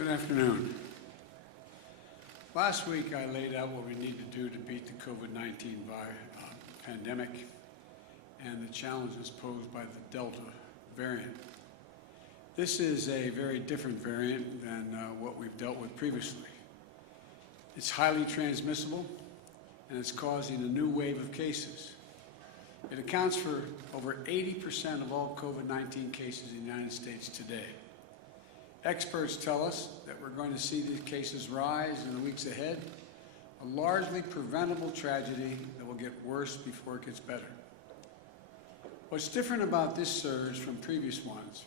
Good afternoon. Last week I laid out what we need to do to beat the COVID-19 pandemic and the challenges posed by the Delta variant. This is a very different variant than what we've dealt with previously. It's highly transmissible and it's causing a new wave of cases. It accounts for over 80% of all COVID-19 cases in the United States today. Experts tell us that we're going to see these cases rise in the weeks ahead, a largely preventable tragedy that will get worse before it gets better. What's different about this surge from previous ones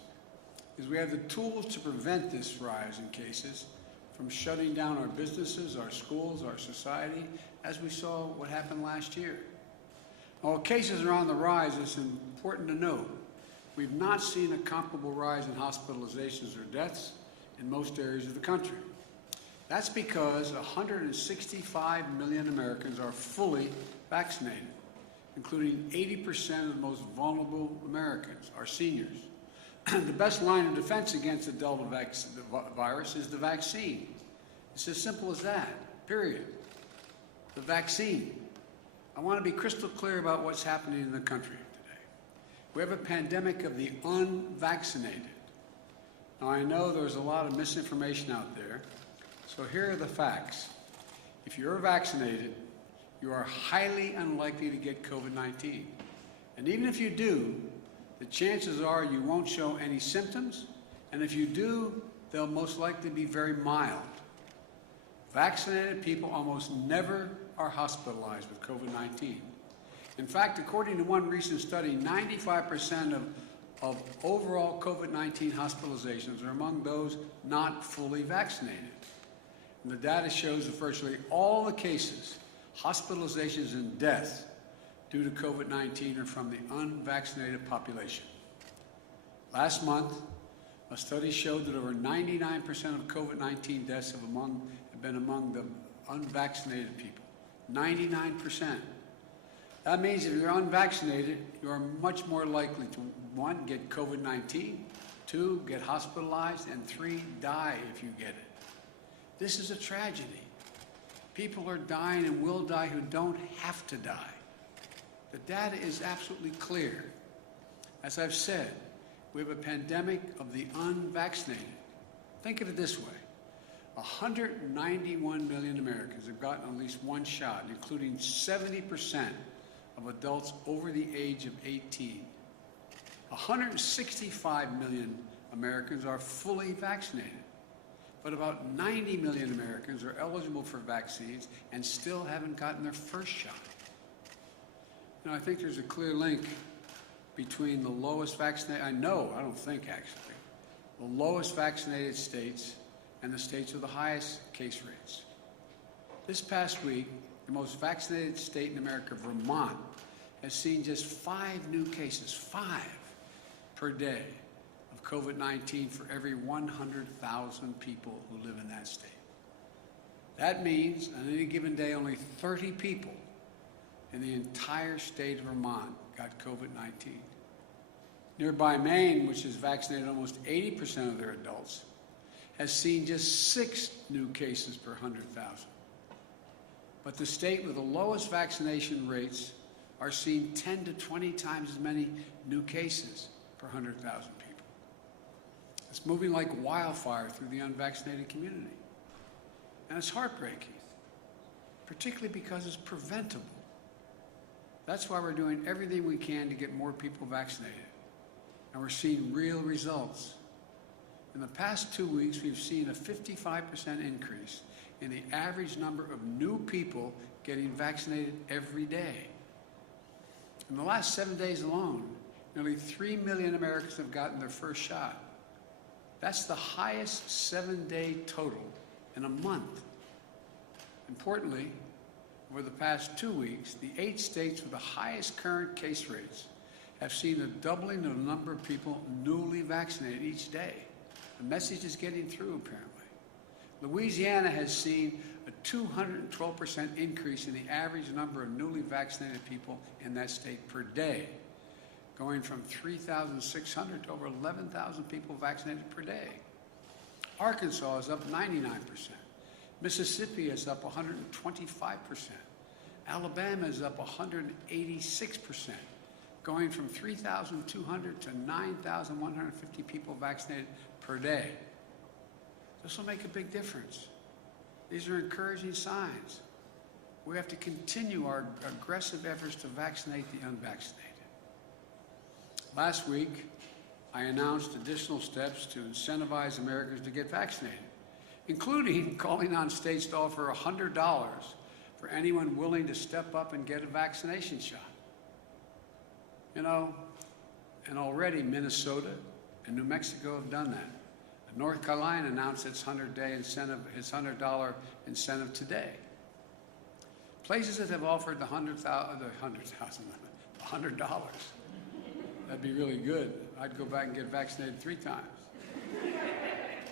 is we have the tools to prevent this rise in cases from shutting down our businesses, our schools, our society, as we saw what happened last year. While cases are on the rise, it's important to note we've not seen a comparable rise in hospitalizations or deaths in most areas of the country. That's because 165 million Americans are fully vaccinated, including 80% of the most vulnerable Americans, our seniors. The best line of defense against the Delta virus is the vaccine. It's as simple as that, period. The vaccine. I want to be crystal clear about what's happening in the country. We have a pandemic of the unvaccinated. Now, I know there's a lot of misinformation out there, so here are the facts. If you're vaccinated, you are highly unlikely to get COVID-19. And even if you do, the chances are you won't show any symptoms, and if you do, they'll most likely be very mild. Vaccinated people almost never are hospitalized with COVID-19. In fact, according to one recent study, 95% of overall COVID-19 hospitalizations are among those not fully vaccinated. And the data shows that virtually all the cases, hospitalizations and deaths due to COVID-19 are from the unvaccinated population. Last month, a study showed that over 99% of COVID-19 deaths have been among the unvaccinated people. 99%. That means if you're unvaccinated, you are much more likely to, 1, get COVID-19, 2, get hospitalized, and 3, die if you get it. This is a tragedy. People are dying and will die who don't have to die. The data is absolutely clear. As I've said, we have a pandemic of the unvaccinated. Think of it this way. 191 million Americans have gotten at least one shot, including 70% of adults over the age of 18. 165 million Americans are fully vaccinated, but about 90 million Americans are eligible for vaccines and still haven't gotten their first shot. Now, I think there's a clear link between the lowest vaccinated, I don't think actually, the lowest vaccinated states and the states with the highest case rates. This past week, the most vaccinated state in America, Vermont, has seen just 5 new cases, 5 per day of COVID-19 for every 100,000 people who live in that state. That means on any given day, only 30 people in the entire state of Vermont got COVID-19. Nearby Maine, which has vaccinated almost 80% of their adults, has seen just 6 new cases per 100,000. But the state with the lowest vaccination rates are seeing 10 to 20 times as many new cases per 100,000 people. It's moving like wildfire through the unvaccinated community. And it's heartbreaking, particularly because it's preventable. That's why we're doing everything we can to get more people vaccinated. And we're seeing real results. In the past 2 weeks, we've seen a 55% increase in the average number of new people getting vaccinated every day. In the last 7 days alone, nearly 3 million Americans have gotten their first shot. That's the highest 7-day total in a month. Importantly, over the past 2 weeks, the 8 states with the highest current case rates have seen a doubling of the number of people newly vaccinated each day. The message is getting through, apparently. Louisiana has seen a 212% increase in the average number of newly vaccinated people in that state per day, going from 3,600 to over 11,000 people vaccinated per day. Arkansas is up 99%. Mississippi is up 125%. Alabama is up 186%, going from 3,200 to 9,150 people vaccinated per day. This will make a big difference. These are encouraging signs. We have to continue our aggressive efforts to vaccinate the unvaccinated. Last week, I announced additional steps to incentivize Americans to get vaccinated, including calling on states to offer $100 for anyone willing to step up and get a vaccination shot. You know, and already Minnesota and New Mexico have done that. North Carolina announced its $100 incentive today. Places that have offered the $100. That'd be really good. I'd go back and get vaccinated 3 times.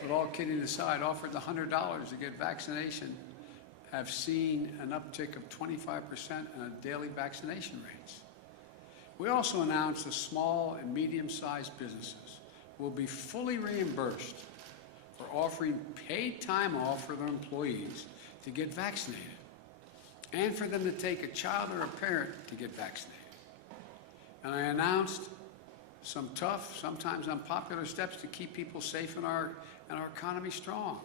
But all kidding aside, offered the $100 to get vaccination have seen an uptick of 25% in daily vaccination rates. We also announced that small and medium-sized businesses will be fully reimbursed for offering paid time off for their employees to get vaccinated, and for them to take a child or a parent to get vaccinated. And I announced some tough, sometimes unpopular steps to keep people safe and our economy strong.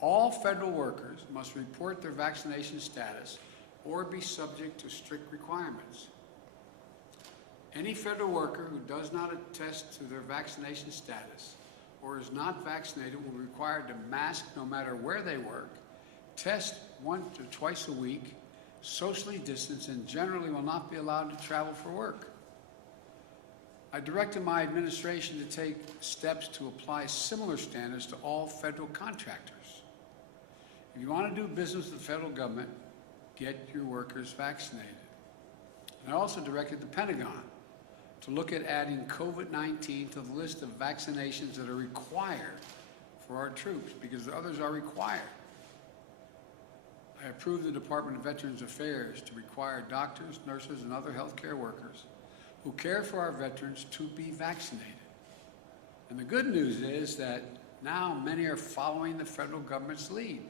All federal workers must report their vaccination status or be subject to strict requirements. Any federal worker who does not attest to their vaccination status or is not vaccinated will be required to mask no matter where they work, test once or twice a week, socially distance, and generally will not be allowed to travel for work. I directed my administration to take steps to apply similar standards to all federal contractors. If you want to do business with the federal government, get your workers vaccinated. And I also directed the Pentagon to look at adding COVID-19 to the list of vaccinations that are required for our troops, because others are required. I approved the Department of Veterans Affairs to require doctors, nurses, and other healthcare workers who care for our veterans to be vaccinated. And the good news is that now many are following the federal government's lead.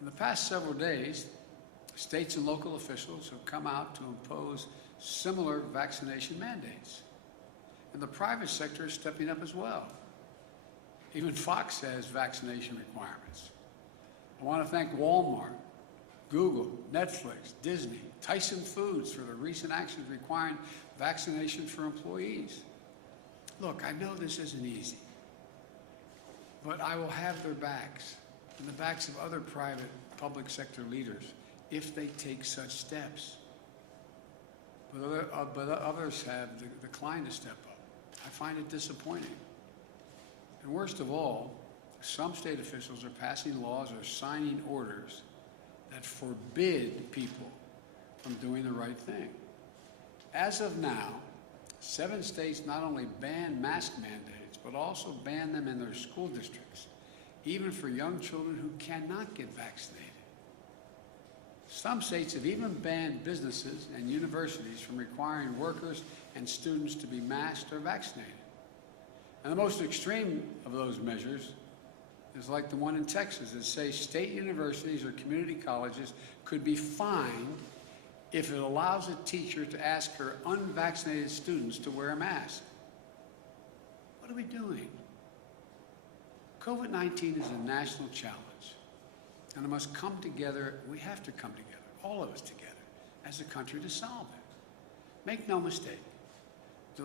In the past several days, states and local officials have come out to impose similar vaccination mandates. And the private sector is stepping up as well. Even Fox has vaccination requirements. I want to thank Walmart, Google, Netflix, Disney, Tyson Foods for the recent actions requiring vaccination for employees. Look, I know this isn't easy, but I will have their backs and the backs of other private public sector leaders if they take such steps. But others have declined to step up. I find it disappointing. And worst of all, some state officials are passing laws or signing orders that forbid people from doing the right thing. As of now, 7 states not only ban mask mandates, but also ban them in their school districts, even for young children who cannot get vaccinated. Some states have even banned businesses and universities from requiring workers and students to be masked or vaccinated. And the most extreme of those measures is like the one in Texas that says state universities or community colleges could be fined if it allows a teacher to ask her unvaccinated students to wear a mask. What are we doing? COVID-19 is a national challenge, and it must come together. We have to come together, all of us together, as a country to solve it. Make no mistake, the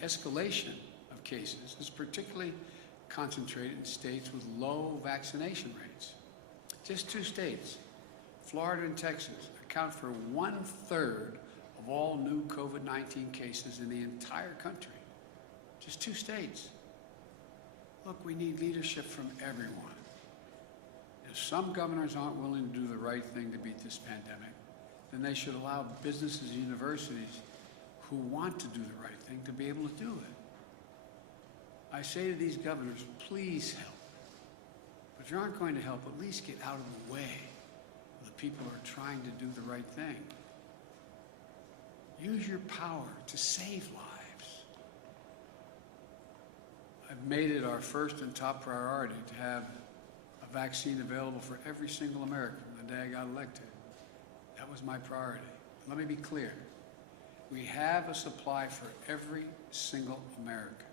escalation of cases is particularly concentrated in states with low vaccination rates. Just 2 states, Florida and Texas, account for 1/3 of all new COVID-19 cases in the entire country. Just 2 states. Look, we need leadership from everyone. If some governors aren't willing to do the right thing to beat this pandemic, then they should allow businesses and universities who want to do the right thing to be able to do it. I say to these governors, please help. But if you aren't going to help, at least get out of the way of the people who are trying to do the right thing. Use your power to save lives. I've I've made it our first and top priority to have a vaccine available for every single American the day I got elected. That was my priority. Let me be clear. We have a supply for every single American,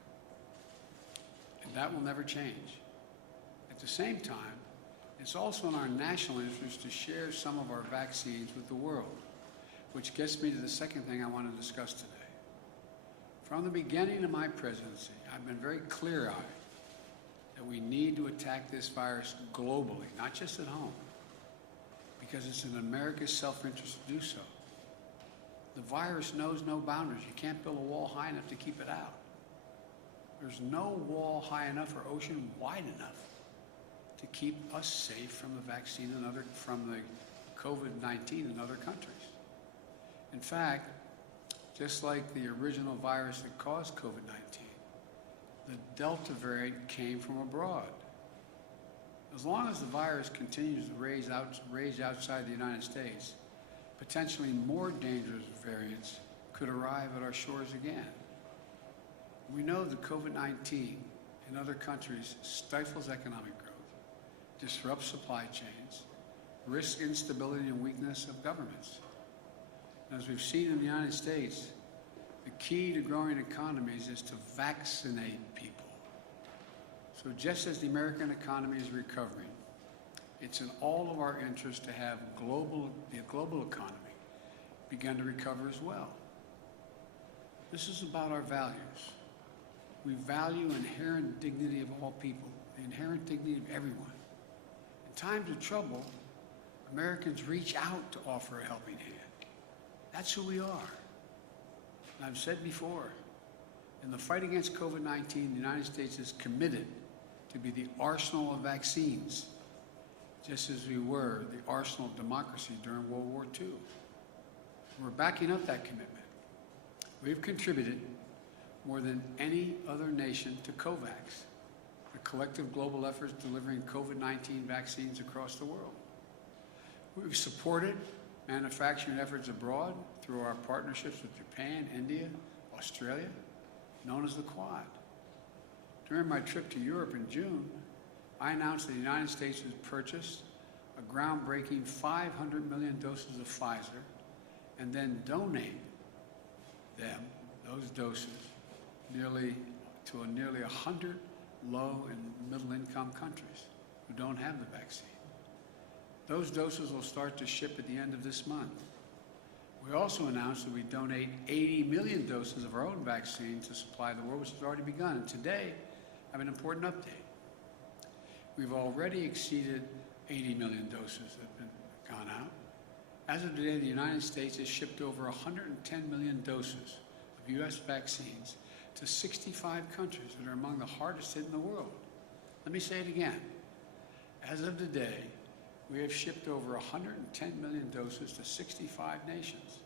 and that will never change. At the same time, it's also in our national interest to share some of our vaccines with the world, which gets me to the second thing I want to discuss today. From the beginning of my presidency, I've been very clear-eyed that we need to attack this virus globally, not just at home, because it's in America's self-interest to do so. The virus knows no boundaries. You can't build a wall high enough to keep it out. There's no wall high enough or ocean wide enough to keep us safe from the vaccine and from the COVID-19 in other countries. In fact, just like the original virus that caused COVID-19, the Delta variant came from abroad. As long as the virus continues to rage outside the United States, potentially more dangerous variants could arrive at our shores again. We know that COVID-19 in other countries stifles economic growth, disrupts supply chains, risks instability and weakness of governments. And as we've seen in the United States, the key to growing economies is to vaccinate people. So just as the American economy is recovering, it's in all of our interest to have the global economy begin to recover as well. This is about our values. We value inherent dignity of all people, the inherent dignity of everyone. In times of trouble, Americans reach out to offer a helping hand. That's who we are. And I've said before, in the fight against COVID-19, the United States is committed to be the arsenal of vaccines, just as we were the arsenal of democracy during World War II. We're backing up that commitment. We've contributed more than any other nation to COVAX, the collective global efforts delivering COVID-19 vaccines across the world. We've supported manufacturing efforts abroad through our partnerships with Japan, India, Australia, known as the Quad. During my trip to Europe in June, I announced that the United States has purchased a groundbreaking 500 million doses of Pfizer and then donate them, those doses, to nearly 100 low and middle income countries who don't have the vaccine. Those doses will start to ship at the end of this month. We also announced that we donate 80 million doses of our own vaccine to supply the world, which has already begun. And today, I have an important update. We've already exceeded 80 million doses that have gone out. As of today, the United States has shipped over 110 million doses of U.S. vaccines to 65 countries that are among the hardest hit in the world. Let me say it again. As of today, we have shipped over 110 million doses to 65 nations.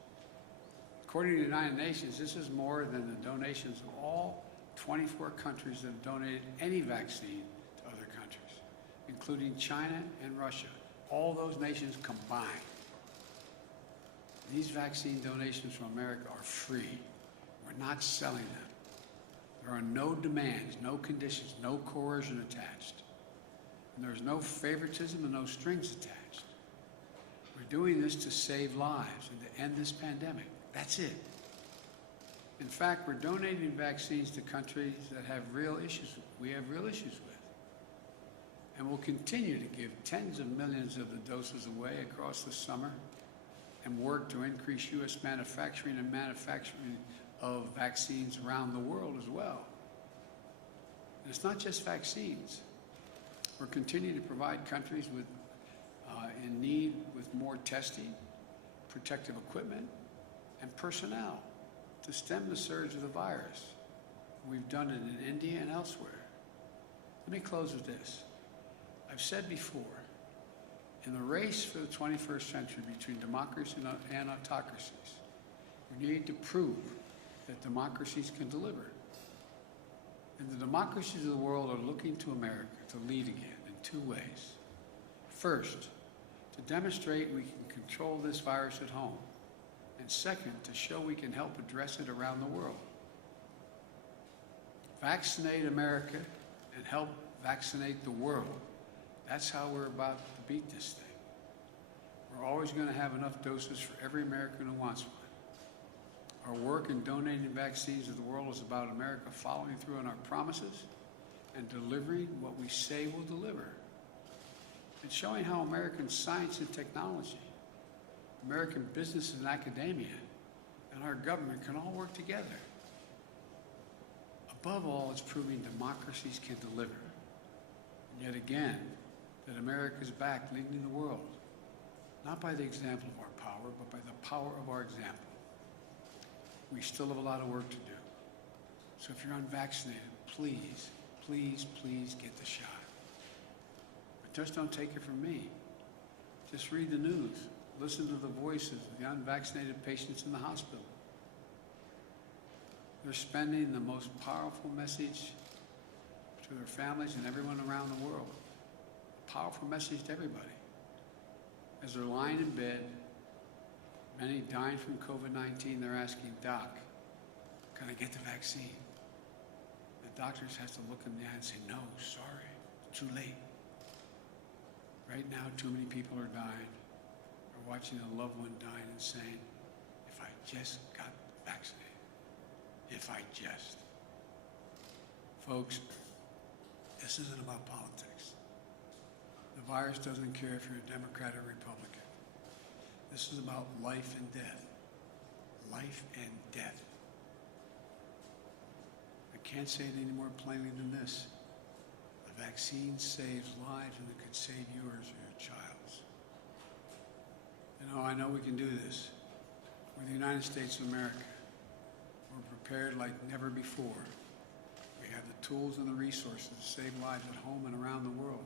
According to the United Nations, this is more than the donations of all 24 countries that have donated any vaccine to other countries, including China and Russia, all those nations combined. These vaccine donations from America are free. We're not selling them. There are no demands, no conditions, no coercion attached. And there's no favoritism and no strings attached. We're doing this to save lives and to end this pandemic. That's it. In fact, we're donating vaccines to countries that have real issues we have real issues with. And we'll continue to give tens of millions of the doses away across the summer and work to increase U.S. manufacturing of vaccines around the world as well. And it's not just vaccines. We're continuing to provide countries in need with more testing, protective equipment, and personnel to stem the surge of the virus. We've done it in India and elsewhere. Let me close with this. I've said before, in the race for the 21st century between democracy and autocracies, we need to prove that democracies can deliver. And the democracies of the world are looking to America to lead again in two ways. First, to demonstrate we can control this virus at home. And second, to show we can help address it around the world. Vaccinate America and help vaccinate the world. That's how we're about to beat this thing. We're always going to have enough doses for every American who wants one. Our work in donating vaccines to the world is about America following through on our promises and delivering what we say we'll deliver. It's showing how American science and technology, American business and academia, and our government can all work together. Above all, it's proving democracies can deliver. And yet again, that America is back leading the world, not by the example of our power, but by the power of our example. We still have a lot of work to do. So if you're unvaccinated, please, please, please get the shot. But just don't take it from me. Just read the news. Listen to the voices of the unvaccinated patients in the hospital. They're spending the most powerful message to their families and everyone around the world. A powerful message to everybody. As they're lying in bed, many dying from COVID-19, they're asking, Doc, can I get the vaccine? The doctors have to look in the eye and say, no, sorry, too late. Right now, too many people are dying, or watching a loved one dying and saying, if I just got vaccinated. If I just. Folks, this isn't about politics. The virus doesn't care if you're a Democrat or Republican. This is about life and death. Life and death. I can't say it any more plainly than this. A vaccine saves lives, and it could save yours or your child's. You know, I know we can do this. We're the United States of America. We're prepared like never before. We have the tools and the resources to save lives at home and around the world.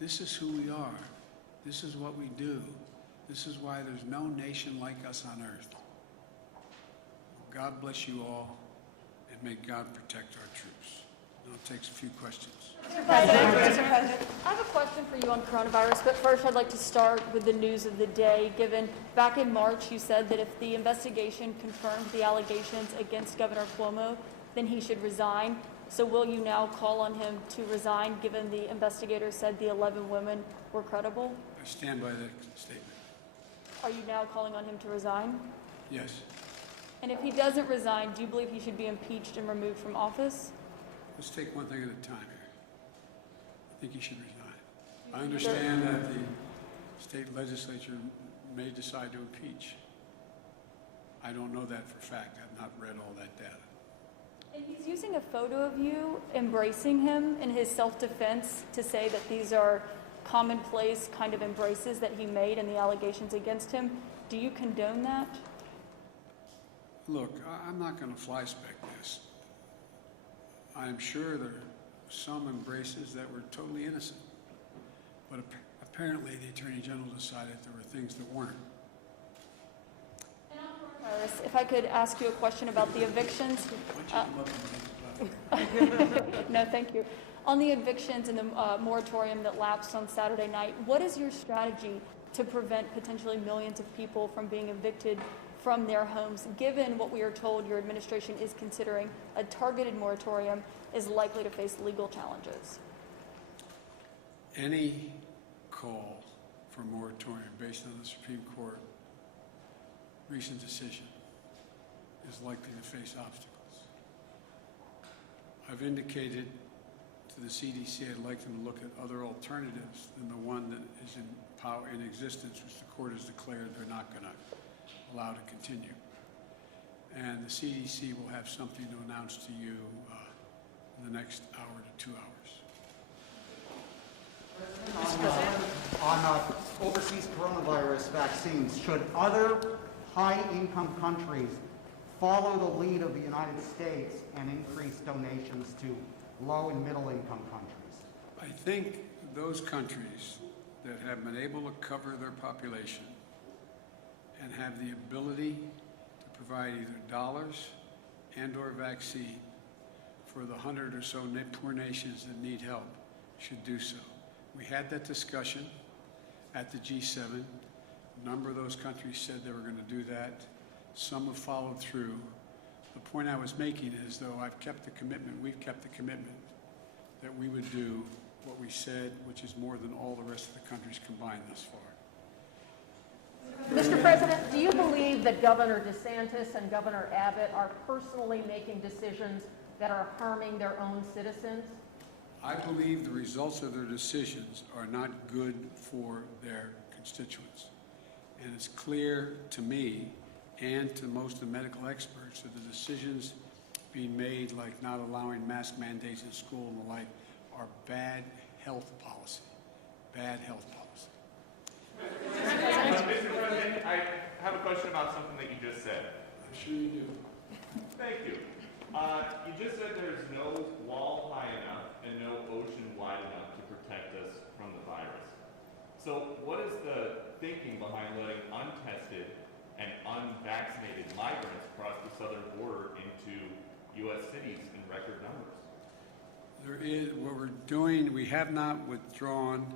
This is who we are. This is what we do. This is why there's no nation like us on earth. God bless you all, and may God protect our troops. Now it takes a few questions. Mr. President, I have a question for you on coronavirus, but first I'd like to start with the news of the day, given back in March you said that if the investigation confirmed the allegations against Governor Cuomo, then he should resign. So will you now call on him to resign, given the investigators said the 11 women were credible? I stand by that statement. Are you now calling on him to resign? Yes. And if he doesn't resign, do you believe he should be impeached and removed from office? Let's take one thing at a time here. I think he should resign. I understand that the state legislature may decide to impeach. I don't know that for a fact. I've not read all that data. And he's using a photo of you embracing him in his self-defense to say that these are commonplace kind of embraces that he made and the allegations against him. Do you condone that? Look, I'm not going to fly-spec this. I'm sure there are some embraces that were totally innocent. But apparently the Attorney General decided there were things that weren't. And on coronavirus, if I could ask you a question about the evictions. No, thank you. On the evictions and the moratorium that lapsed on Saturday night, what is your strategy to prevent potentially millions of people from being evicted from their homes, given what we are told your administration is considering a targeted moratorium is likely to face legal challenges? Any call for moratorium based on the Supreme Court recent decision is likely to face obstacles. I've indicated to the CDC I'd like them to look at other alternatives than the one that is in power in existence, which the court has declared they're not going to allow to continue. And the CDC will have something to announce to you in the next hour to 2 hours. On overseas coronavirus vaccines, should other high-income countries follow the lead of the United States and increase donations to low and middle-income countries? I think those countries that have been able to cover their population and have the ability to provide either dollars and or vaccine for the 100 or so poor nations that need help should do so. We had that discussion at the G7. A number of those countries said they were going to do that. Some have followed through. The point I was making is, though, I've kept the commitment, we've kept the commitment that we would do what we said, which is more than all the rest of the countries combined thus far. Mr. President, do you believe that Governor DeSantis and Governor Abbott are personally making decisions that are harming their own citizens? I believe the results of their decisions are not good for their constituents. And it's clear to me and to most of the medical experts that the decisions being made, like not allowing mask mandates in school and the like, are bad health policy. Bad health policy. Mr. President, I have a question about something that you just said. I'm sure you do. Thank you. You just said there's no wall high enough and no ocean wide enough to protect us from the virus. So what is the thinking behind letting untested and unvaccinated migrants cross the southern border into U.S. cities in record numbers? There is, what we're doing, we have not withdrawn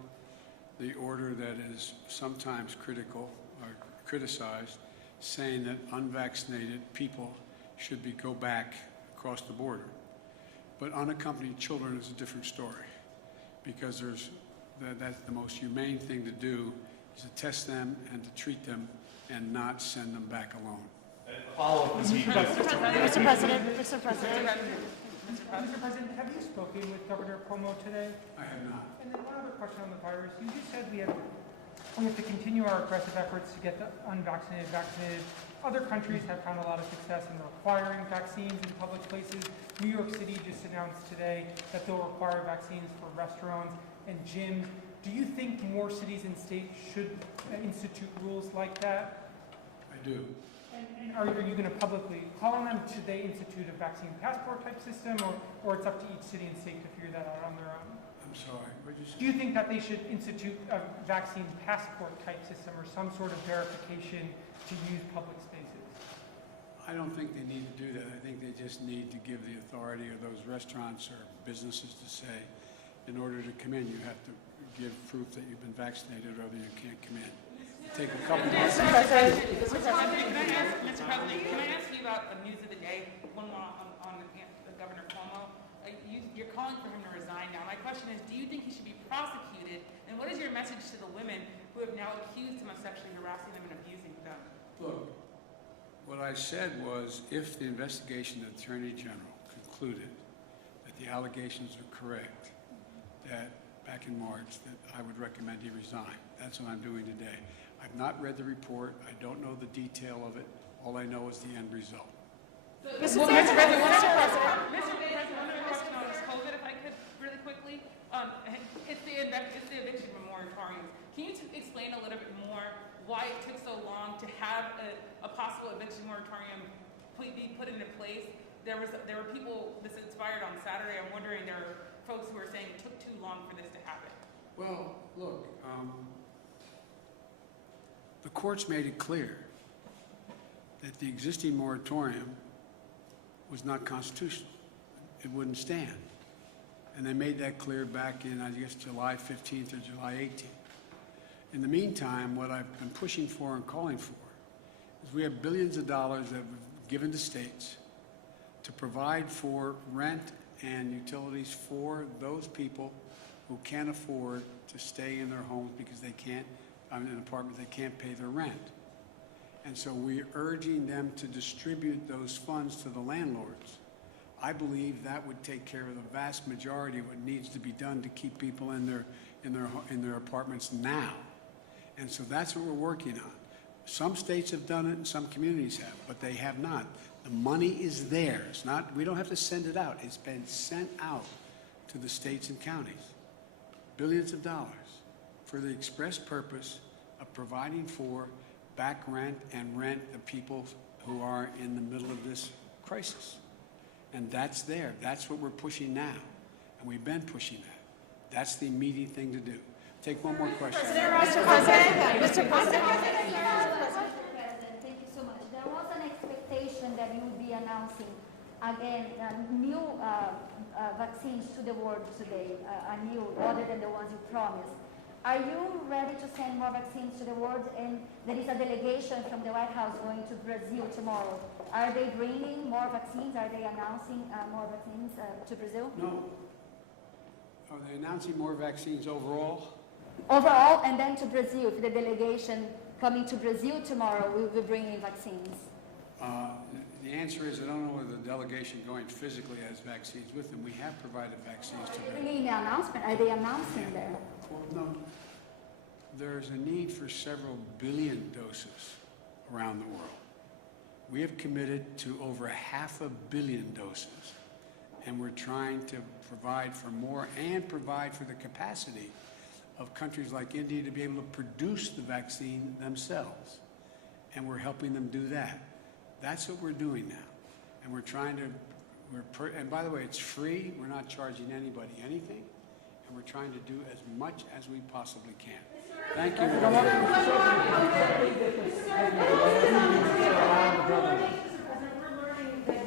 the order that is sometimes critical or criticized, saying that unvaccinated people should go back across the border. But unaccompanied children is a different story, because that's the most humane thing to do, is to test them and to treat them and not send them back alone. Follow-up would be Mr. President. Mr. President, have you spoken with Governor Cuomo today? I have not. And then one other question on the virus. You just said we have to continue our aggressive efforts to get the unvaccinated vaccinated. Other countries have found a lot of success in requiring vaccines in public places. New York City just announced today that they'll require vaccines for restaurants and gyms. Do you think more cities and states should institute rules like that? I do. And are you going to publicly call on them? Should they institute a vaccine passport type system, or it's up to each city and state to figure that out on their own? I'm sorry. What'd you say? Do you think that they should institute a vaccine passport type system or some sort of verification to use public spaces? I don't think they need to do that. I think they just need to give the authority of those restaurants or businesses to say, in order to come in, you have to give proof that you've been vaccinated, or that you can't come in. Take a couple months. Mr. President, can I ask you about the news of the day, one more on the Governor Cuomo? You're calling for him to resign now. My question is, do you think he should be prosecuted? And what is your message to the women who have now accused him of sexually harassing them and abusing them? Look, what I said was, if the investigation of the Attorney General concluded that the allegations are correct, that back in March, that I would recommend he resign. That's what I'm doing today. I've not read the report. I don't know the detail of it. All I know is the end result. Mr. President, one other question on this COVID, if I could, really quickly. It's the eviction moratorium. Can you explain a little bit more why it took so long to have a possible eviction moratorium be put into place? There were people, this inspired on Saturday. I'm wondering, there are folks who are saying it took too long for this to happen. Well, look, the courts made it clear that the existing moratorium was not constitutional. It wouldn't stand. And they made that clear back in, I guess, July 15th or July 18th. In the meantime, what I've been pushing for and calling for is we have billions of dollars that we've given to states to provide for rent and utilities for those people who can't afford to stay in their homes because they can't, in an apartment, they can't pay their rent. And so we're urging them to distribute those funds to the landlords. I believe that would take care of the vast majority of what needs to be done to keep people in their apartments now. And so that's what we're working on. Some states have done it and some communities have, but they have not. The money is there. It's not, we don't have to send it out. It's been sent out to the states and counties. Billions of dollars for the express purpose of providing for back rent and rent the people who are in the middle of this crisis. And that's there. That's what we're pushing now. And we've been pushing that. That's the immediate thing to do. Take one more question. Mr. President. Mr. President, thank you so much. There was an expectation that you would be announcing again new vaccines to the world today, other than the ones you promised. Are you ready to send more vaccines to the world? And there is a delegation from the White House going to Brazil tomorrow. Are they bringing more vaccines? Are they announcing more vaccines to Brazil? No. Are they announcing more vaccines overall? Overall, and then to Brazil, for the delegation coming to Brazil tomorrow, will be bringing vaccines. The answer is I don't know whether the delegation going physically has vaccines with them. We have provided vaccines to them. Bringing the announcement, are they announcing there? Well, no. There's a need for several billion doses around the world. We have committed to over 500 million doses, and we're trying to provide for more and provide for the capacity of countries like India to be able to produce the vaccine themselves. And we're helping them do that. That's what we're doing now. And we're trying to, and by the way, it's free. We're not charging anybody anything. And we're trying to do as much as we possibly can. Thank you. Your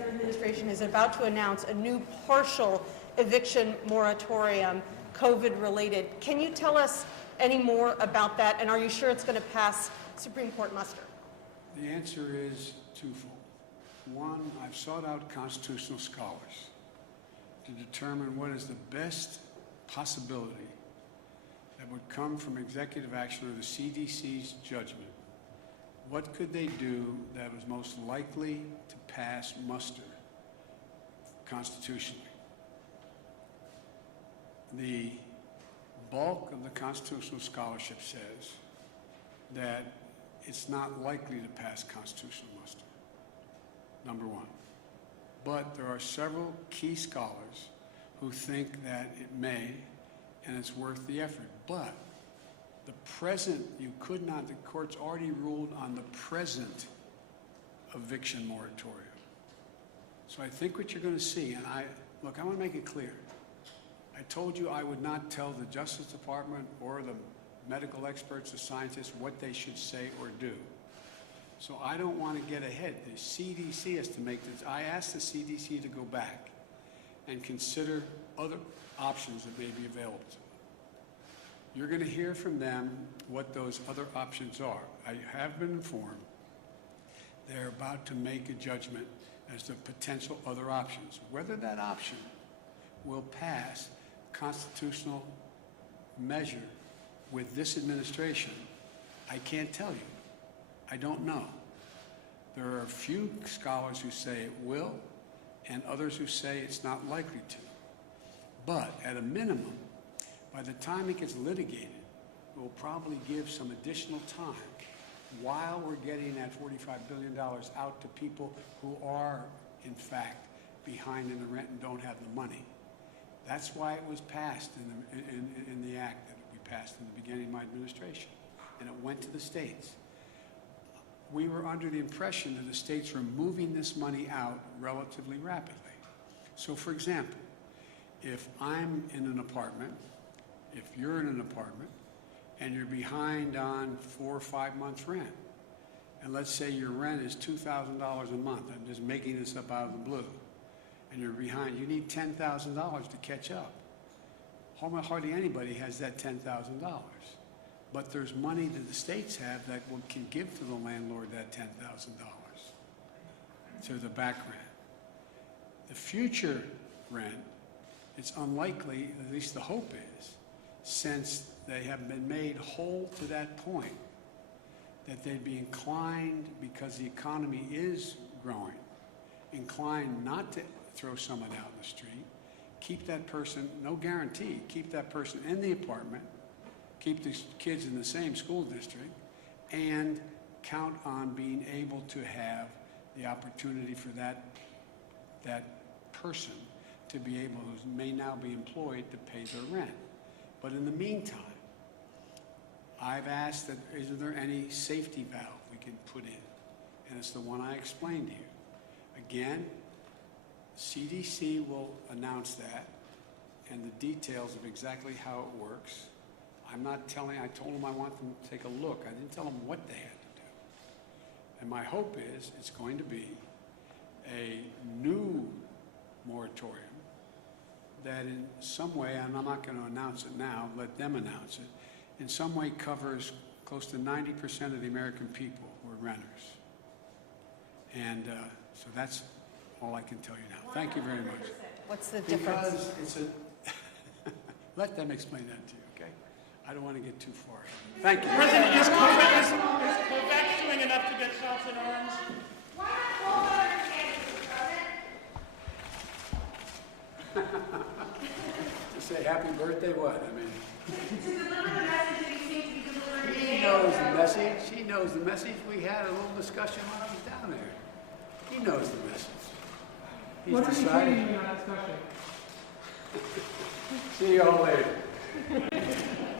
administration is about to announce a new partial eviction moratorium, COVID-related. Can you tell us any more about that, and are you sure it's going to pass Supreme Court muster? The answer is twofold. One, I've sought out constitutional scholars to determine what is the best possibility that would come from executive action or the CDC's judgment. What could they do that was most likely to pass muster constitutionally? The bulk of the constitutional scholarship says that it's not likely to pass constitutional muster, number one. But there are several key scholars who think that it may, and it's worth the effort. But the present, you could not, the court's already ruled on the present eviction moratorium. So I think what you're going to see, and I want to make it clear. I told you I would not tell the Justice Department or the medical experts, the scientists, what they should say or do. So I don't want to get ahead. The CDC has to make this. I asked the CDC to go back and consider other options that may be available to them. You're going to hear from them what those other options are. I have been informed they're about to make a judgment as to potential other options. Whether that option will pass constitutional measure with this administration, I can't tell you. I don't know. There are a few scholars who say it will, and others who say it's not likely to. But at a minimum, by the time it gets litigated, it will probably give some additional time while we're getting that $45 billion out to people who are, in fact, behind in the rent and don't have the money. That's why it was passed in the act that we passed in the beginning of my administration, and it went to the states. We were under the impression that the states were moving this money out relatively rapidly. So, for example, if I'm in an apartment, if you're in an apartment, and you're behind on 4 or 5 months rent, and let's say your rent is $2,000 a month, I'm just making this up out of the blue, and you're behind, you need $10,000 to catch up. Hardly anybody has that $10,000. But there's money that the states have that can give to the landlord that $10,000 to the back rent. The future rent, it's unlikely, at least the hope is, since they have been made whole to that point, that they'd be inclined, because the economy is growing, inclined not to throw someone out in the street, keep that person, no guarantee, keep that person in the apartment, keep the kids in the same school district, and count on being able to have the opportunity for that person to be able, who may now be employed, to pay their rent. But in the meantime, I've asked that, is there any safety valve we can put in? And it's the one I explained to you. Again, CDC will announce that and the details of exactly how it works. I'm not telling, I told them I want them to take a look. I didn't tell them what they had to do. And my hope is it's going to be a new moratorium that in some way, and I'm not going to announce it now, let them announce it, in some way covers close to 90% of the American people who are renters. And so that's all I can tell you now. Thank you very much. What's the difference? Because it's a, let them explain that to you, okay? I don't want to get too far. Thank you. President, is COVAX doing enough to get shots in arms? To say happy birthday, what? I mean. To deliver the message that he seems to be delivering. He knows the message. He knows the message. We had a little discussion when I was down there. He knows the message. He's What are you decided. planning on that discussion? See you all later.